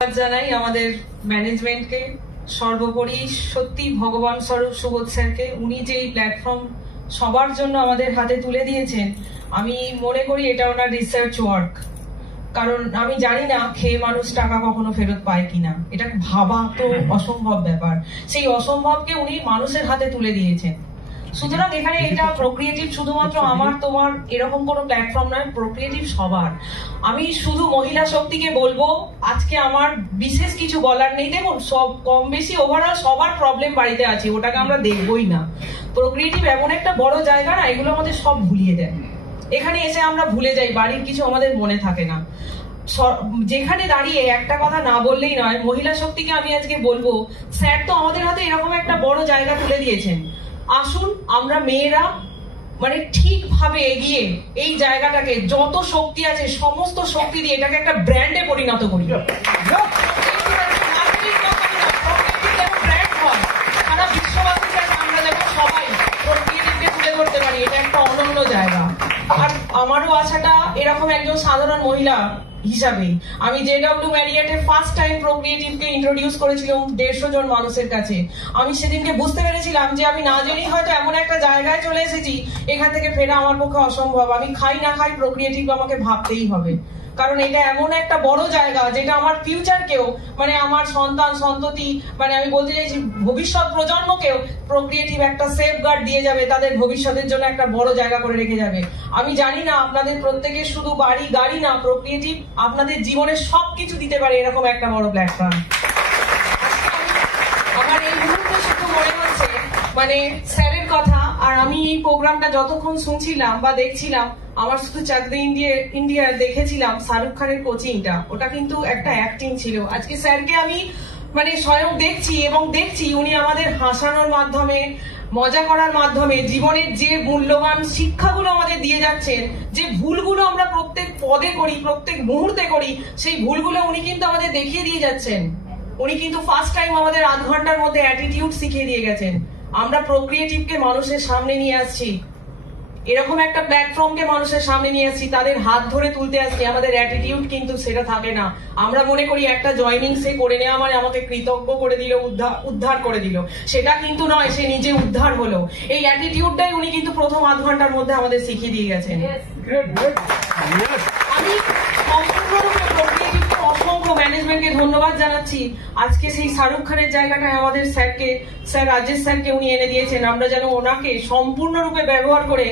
জানাই আমাদের ম্যানেজমেন্টকে, সর্বোপরি সত্যি ভগবান স্বরূপ সুবোধ স্যারকে। উনি যে এই প্ল্যাটফর্ম সবার জন্য আমাদের হাতে তুলে দিয়েছেন, আমি মনে করি এটা ওনার রিসার্চ ওয়ার্ক। কারণ আমি জানি না খেয়ে মানুষ টাকা কখনো ফেরত পায় কিনা, এটা ভাবা তো অসম্ভব ব্যাপার। সেই অসম্ভবকে উনি মানুষের হাতে তুলে দিয়েছেন। সুতরাং এখানে এটা প্রোক্রিয়েটিভ শুধুমাত্র আমার তোমার এরকম কোনো প্ল্যাটফর্ম নয়, প্রোক্রিয়েটিভ সবার। আমি শুধু মহিলা শক্তিকে বলবো, আজকে আমার বিশেষ কিছু বলার নেই। দেখুন, সব কম বেশি ওভারঅল সবার প্রবলেম বাড়িতে আছে, ওটাকে আমরা দেখবোই না। প্রোক্রিয়েটিভ এমন একটা বড় জায়গা না, এগুলো আমাদের সব ভুলিয়ে দেয়। এখানে এসে আমরা ভুলে যাই, বাড়ির কিছু আমাদের মনে থাকে না। যেখানে দাঁড়িয়ে একটা কথা না বললেই নয়, মহিলা শক্তিকে আমি আজকে বলবো, স্যার তো আমাদের হাতে এরকম একটা বড় জায়গা তুলে দিয়েছেন। আসুন আমরা মেয়েরা মানে ঠিকভাবে এগিয়ে এই জায়গাটাকে যত শক্তি আছে সমস্ত শক্তি দিয়ে এটাকে একটা ব্র্যান্ডে পরিণত করি। সারা বিশ্ববাসীর কাছে আমরা যেন সবাই প্রকৃতিকে তুলে ধরতে পারি, এটা একটা অনন্য জায়গা। আর আমারও আশাটা এরকম একজন সাধারণ মহিলা হিসাবে, আমি JW ম্যারিয়েটে ফার্স্ট টাইম প্রোক্রিয়েটিভকে ইন্ট্রোডিউস করেছিলাম 150 জন মানুষের কাছে। আমি সেদিনকে বুঝতে পেরেছিলাম যে আমি না জেনেই হয়তো এমন একটা জায়গায় চলে এসেছি, এখান থেকে ফেরা আমার পক্ষে অসম্ভব। আমি খাই না খাই প্রোক্রিয়েটিভ আমাকে ভাবতেই হবে, কারণ এটা এমন একটা বড় জায়গা যেটা আমার ফিউচারকেও, মানে আমার সন্তান সন্ততি, মানে আমি বলতে চাইছি ভবিষ্যৎ প্রজন্মকেও প্রোক্রিয়েটিভ একটা সেফগার্ড দিয়ে যাবে, তাদের ভবিষ্যতের জন্য একটা বড় জায়গা করে রেখে যাবে। আমি জানি না আপনাদের প্রত্যেকের শুধু বাড়ি গাড়ি না, প্রোক্রিয়েটিভ আপনাদের জীবনের সবকিছু দিতে পারে এরকম একটা বড় প্ল্যাটফর্ম। আমার এই মুহূর্তে শুধু মনে হচ্ছে মানে স্যারের কথা, আর আমি এই প্রোগ্রামটা যতক্ষণ শুনছিলাম বা দেখছিলাম, আমার শুধু চাকরি ইন্ডিয়া দেখেছিলাম শাহরুখ খানের কোচিংটা, ওটা কিন্তু একটা অ্যাক্টিং ছিল। আজকে স্যারকে আমি মানে স্বয়ং দেখছি এবং দেখছি উনি আমাদের হাসানোর মাধ্যমে, মজা করার মাধ্যমে জীবনের যে মূল্যবান শিক্ষাগুলো আমাদের দিয়ে যাচ্ছেন, যে ভুলগুলো আমরা প্রত্যেক পদে করি, প্রত্যেক মুহূর্তে করি, সেই ভুলগুলো উনি কিন্তু আমাদের দেখিয়ে দিয়ে যাচ্ছেন। উনি কিন্তু ফার্স্ট টাইম আমাদের আধ ঘন্টার মধ্যে অ্যাটিটিউড শিখিয়ে দিয়ে গেছেন। আমরা প্রোক্রিয়েটিভকে মানুষের সামনে নিয়ে আসছি, এরকম একটা প্ল্যাটফর্মকে মানুষের সামনে নিয়ে আসছি, তাদের হাত ধরে তুলতে আসছি। আমাদের অ্যাটিটিউড কিন্তু সেটা থাকে না। আমরা মনে করি একটা জয়নিং সে করে নেওয়া মানে আমাকে কৃতজ্ঞ করে দিল, উদ্ধার করে দিল। সেটা কিন্তু নয়, সে নিজে উদ্ধার হলো। এই অ্যাটিটিউডটাই উনি কিন্তু প্রথম আধ ঘন্টার মধ্যে আমাদের শিখিয়ে দিয়ে গেছেন। আমি সম্পূর্ণরূপে প্রোক্রিয়েটিভকে অসংখ্য ম্যানেজমেন্টকে ধন্যবাদ জানাচ্ছি। আজকে সেই শাহরুখ খানের জায়গাটায় আমাদের স্যারকে, স্যার রাজেশ স্যারকে উনি এনে দিয়েছেন। আমরা যেন ওনাকে সম্পূর্ণরূপে ব্যবহার করে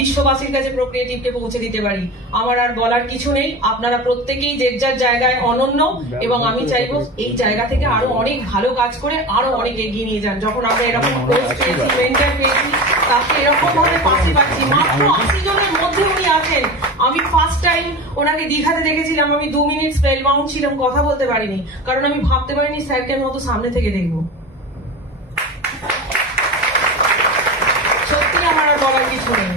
বিশ্ববাসীর কাছে প্রোক্রিয়েটিভকে পৌঁছে দিতে পারি। আমার আর বলার কিছু নেই। আপনারা প্রত্যেকেই যে যার জায়গায় অনন্য, এবং আমি চাইবো এই জায়গা থেকে আরো অনেক ভালো কাজ করে আরো অনেক এগিয়ে নিয়ে যান। যখন আমরা এরকম কোচ পেয়েছি, মেন্টর পেয়েছি, তাকে এরকম ভাবে পাশে পাচ্ছি। মাত্র 80 জনের মধ্যে উনি আছেন। আমি ফার্স্ট টাইম ওনাকে দীঘাতে দেখেছিলাম, আমি 2 মিনিট স্পেলবাউন্ড ছিলাম, কথা বলতে পারিনি, কারণ আমি ভাবতে পারিনি স্যারকে আমি অত সামনে থেকে দেখবো। সত্যি আমার আর বলার কিছু নেই।